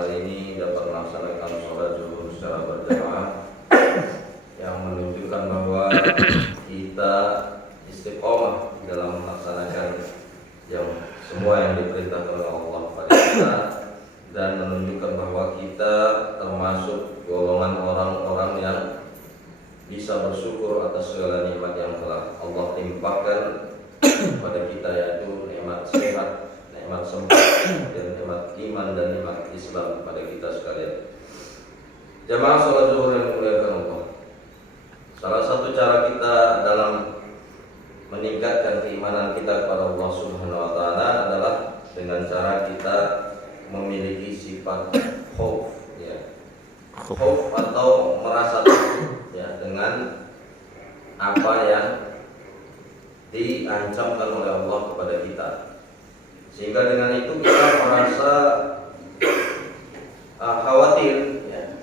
hari ini dapat melaksanakan sholat zuhur secara berjamaah, yang menunjukkan bahwa kita istiqomah dalam melaksanakan yang semua yang diperintahkan oleh Allah kepada kita, dan menunjukkan bahwa kita termasuk golongan orang-orang yang bisa bersyukur atas segala nikmat yang telah Allah timpakan kepada kita, yaitu nikmat sehat, nikmat sembuh, dan nikmat iman dan nikmat Islam kepada kita sekalian. Jamaah sholat zuhur yang dimuliakan Allah, salah satu cara kita dalam meningkatkan keimanan kita kepada Allah Subhanahu wa taala adalah dengan cara kita memiliki sifat khauf, ya. Khauf atau merasa takut, ya, dengan apa yang diancamkan oleh Allah kepada kita, sehingga dengan itu kita merasa khawatir, ya.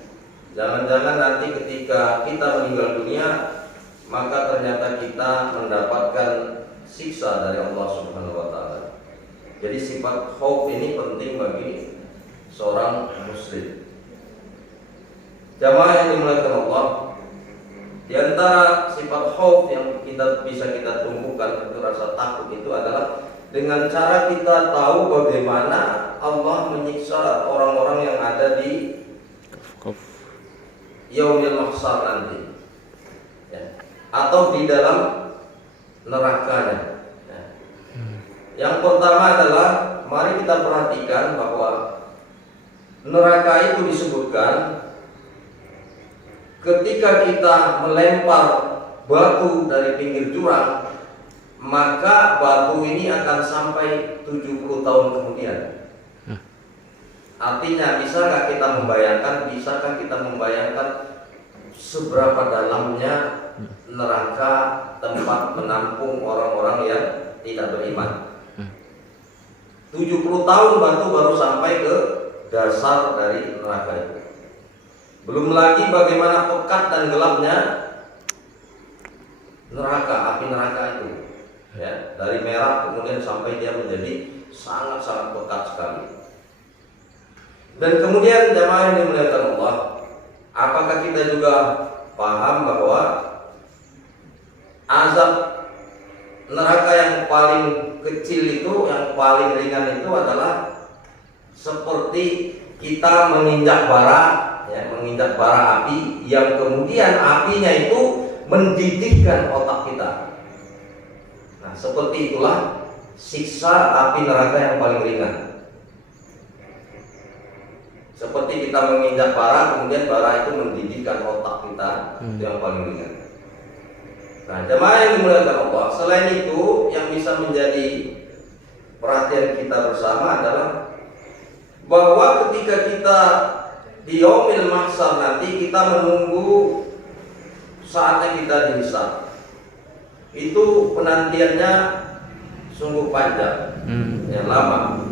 Jangan-jangan nanti ketika kita meninggal dunia, maka ternyata kita mendapatkan siksa dari Allah Subhanahu wa taala. Jadi sifat khauf ini penting bagi seorang muslim. Jamaah yang dimuliakan Allah, di antara sifat khauf yang bisa kita tumbuhkan, itu rasa takut, itu adalah dengan cara kita tahu bagaimana Allah menyiksa orang-orang yang ada di yaumil mahsyar nanti, ya, atau di dalam nerakanya. Yang pertama adalah, mari kita perhatikan bahwa neraka itu disebutkan ketika kita melempar batu dari pinggir jurang, maka batu ini akan sampai 70 tahun kemudian. Artinya, bisakah kita membayangkan seberapa dalamnya neraka, tempat menampung orang-orang yang tidak beriman. 70 tahun batu baru sampai ke dasar dari neraka itu. Belum lagi bagaimana pekat dan gelapnya neraka, api neraka itu, ya, dari merah kemudian sampai dia menjadi sangat-sangat pekat sekali. Dan kemudian jamaah yang dimuliakan Allah, apakah kita juga paham bahwa azab neraka yang paling kecil itu, yang paling ringan itu adalah seperti kita menginjak bara, ya, menginjak bara api yang kemudian apinya itu mendidihkan otak kita. Nah, seperti itulah siksa api neraka yang paling ringan. Seperti kita menginjak bara, kemudian bara itu mendidihkan otak kita, itu yang paling ringan. Nah, jemaah yang dimuliakan Allah, selain itu yang bisa menjadi perhatian kita bersama adalah bahwa ketika kita di yaumil mahsyar nanti, kita menunggu saatnya kita dihisab. Itu penantiannya sungguh panjang, yang lama.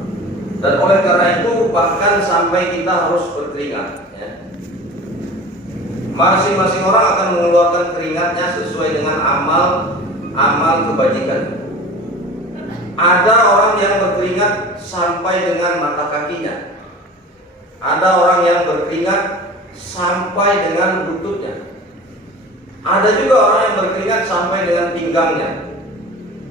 Dan oleh karena itu bahkan sampai kita harus berkeringat, ya. Masing-masing orang akan mengeluarkan keringatnya sesuai dengan amal kebajikan. Ada orang yang berkeringat sampai dengan mata kakinya. Ada orang yang berkeringat sampai dengan lututnya. Ada juga orang yang berkeringat sampai dengan pinggangnya.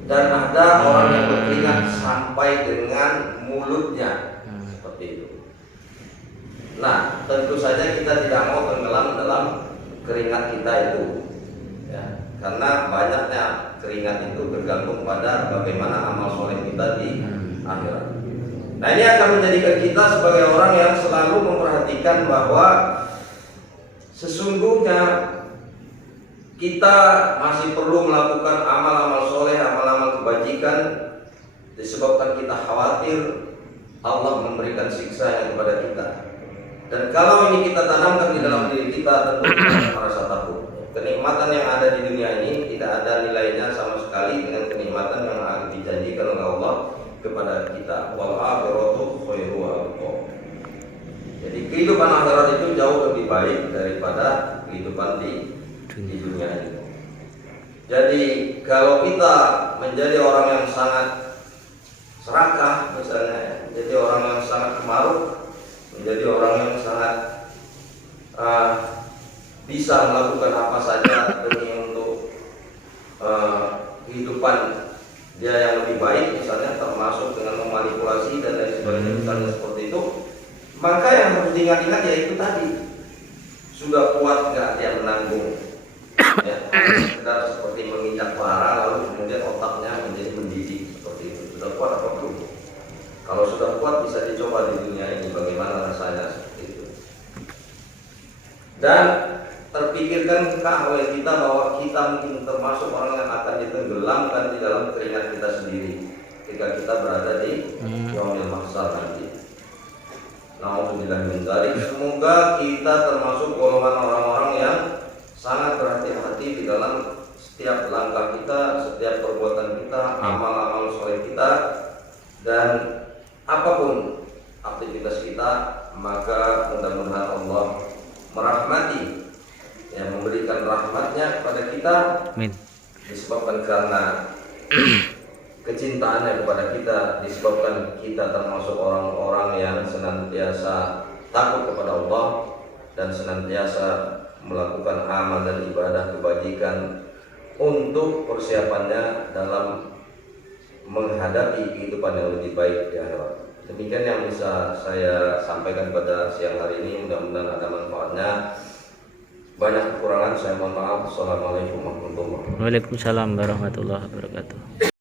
Dan ada orang yang berkeringat sampai dengan mulutnya. Seperti itu. Nah, tentu saja kita tidak mau tenggelam dalam keringat kita itu, ya, karena banyaknya keringat itu tergantung pada bagaimana amal soleh kita di akhirat. Nah, ini akan menjadikan kita sebagai orang yang selalu memperhatikan bahwa sesungguhnya kita masih perlu melakukan amal-amal soleh, amal-amal kebajikan, disebabkan kita khawatir Allah memberikan siksanya kepada kita. Dan kalau ini kita tanamkan di dalam diri kita, tentu kita akan merasa takut. Kenikmatan yang ada di dunia ini tidak ada nilainya sama sekali dengan kenikmatan yang akan dijanjikan oleh Allah kepada kita. Wal akhiratu khairu wa abqa. Jadi kehidupan akhirat itu jauh lebih baik daripada kehidupan di dunia ini. Jadi kalau kita menjadi orang yang sangat serakah, misalnya, menjadi orang yang sangat kemaruk, menjadi orang sebagainya, misalnya seperti itu, maka yang harus diingat-ingat yaitu tadi, sudah kuat nggak dia menanggung, ya, sekedar seperti menginjak bara lalu kemudian otaknya menjadi mendidih seperti itu, sudah kuat apa belum? Kalau sudah kuat bisa dicoba di dunia ini bagaimana rasanya seperti itu. Dan terpikirkankah oleh kita bahwa kita mungkin termasuk orang yang akan ditenggelamkan di dalam keringat kita sendiri ketika kita berada di yaumil mahsyar nanti. Nauzubillah min dzalik. Semoga kita termasuk golongan orang-orang yang sangat berhati-hati di dalam setiap langkah kita, setiap perbuatan kita, amal-amal soleh kita, dan apapun aktivitas kita, maka mudah-mudahan Allah merahmati, yang memberikan rahmatnya kepada kita. Amin. Disebabkan karena kecintaannya kepada kita, disebabkan kita termasuk orang-orang yang senantiasa takut kepada Allah dan senantiasa melakukan amal dan ibadah kebajikan untuk persiapannya dalam menghadapi kehidupan yang lebih baik di akhirat. Demikian yang bisa saya sampaikan pada siang hari ini, mudah-mudahan ada manfaatnya. Banyak kekurangan saya mohon maaf. Assalamualaikum warahmatullahi wabarakatuh. Waalaikumsalam warahmatullahi wabarakatuh.